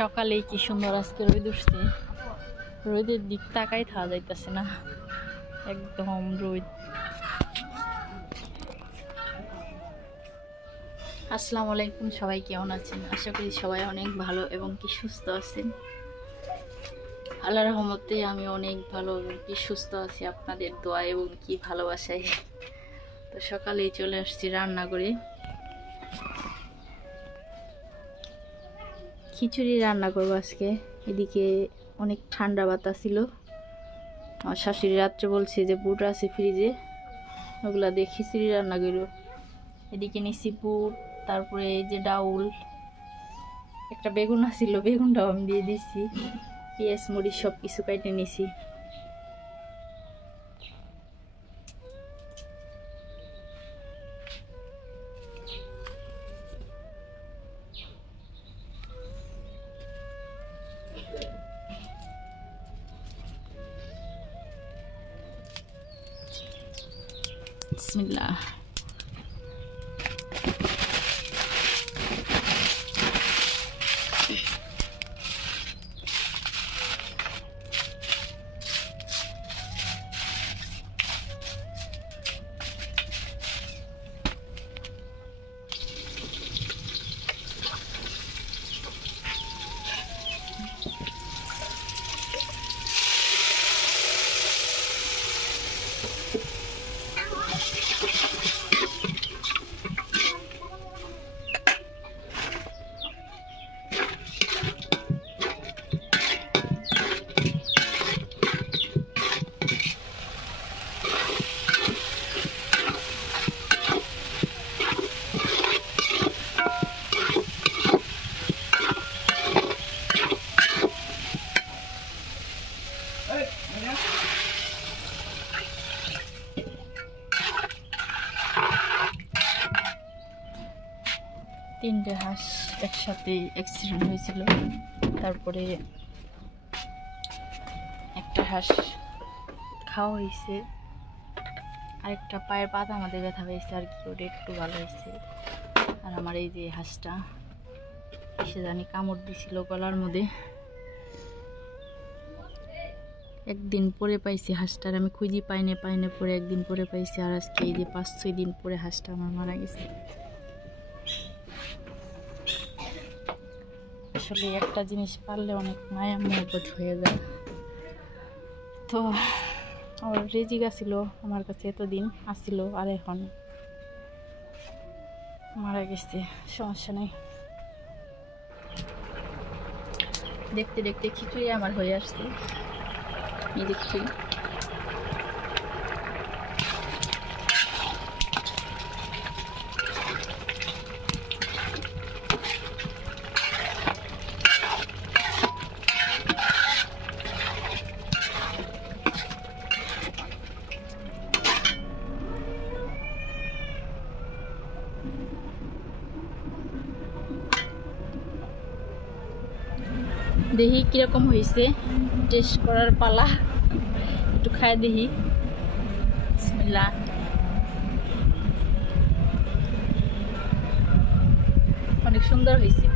সকালে কি সুন্দর আজকে রোদ উঠছে, রোদের দিক তাকাই থাকা যাইতেছে না, একদম রোদ। আসসালামু আলাইকুম, সবাই কেমন আছেন? আশা করি সবাই অনেক ভালো এবং কি সুস্থ আছেন। আল্লাহর রহমতে আমি অনেক ভালো এবং কি সুস্থ আছি, আপনাদের দোয়া এবং কি ভালোবাসায়। তো সকালেই চলে আসছি রান্না করে, খিচুড়ি রান্না করবো আজকে। এদিকে অনেক ঠান্ডা বাতাস ছিল, আমার শাশুড়ি রাত্রে বলছে যে বুট আছে ফ্রিজে, ওগুলা দিয়ে খিচুড়ি রান্না করবো। এদিকে নিছি বুট, তারপরে এই যে ডাউল, একটা বেগুন আসছিল, বেগুনটাও আমি দিয়ে দিচ্ছি, পেঁয়াজ মরিচ সব কিছু কেটে নিছি। বিসমিল্লাহ। তিনটে হাঁস একসাথে অ্যাক্সিডেন্ট হয়েছিল, তারপরে একটা হাঁস খাওয়া হয়েছে, আরেকটা পায়ের পাতা আমাদের ব্যথা হয়েছে আর কি, ওটা একটু ভালো হয়েছে। আর আমার এই যে হাঁসটা কিসে জানি কামড় দিছিল গলার মধ্যে, একদিন পরে পাইছি হাঁসটার, আমি খুঁজি পাইনে পরে একদিন পরে পাইছি। আর আজকে এই যে 5-6 দিন পরে হাঁসটা আমার মারা গেছে। আসলে একটা জিনিস পারলে অনেক মায়া মহব্বত হয়ে যায়। তো ওর রেজিক আসছিল আমার কাছে, এতদিন আসছিল, আর এখন মারা গেছে, সমস্যা নেই। দেখতে দেখতে খিচুড়ি আমার হয়ে আসছে, এই দেখছি। দেখি কিরকম হয়েছে, টেস্ট করার পালা, একটু খাই দেখি। বিসমিল্লাহ। অনেক সুন্দর হয়েছে।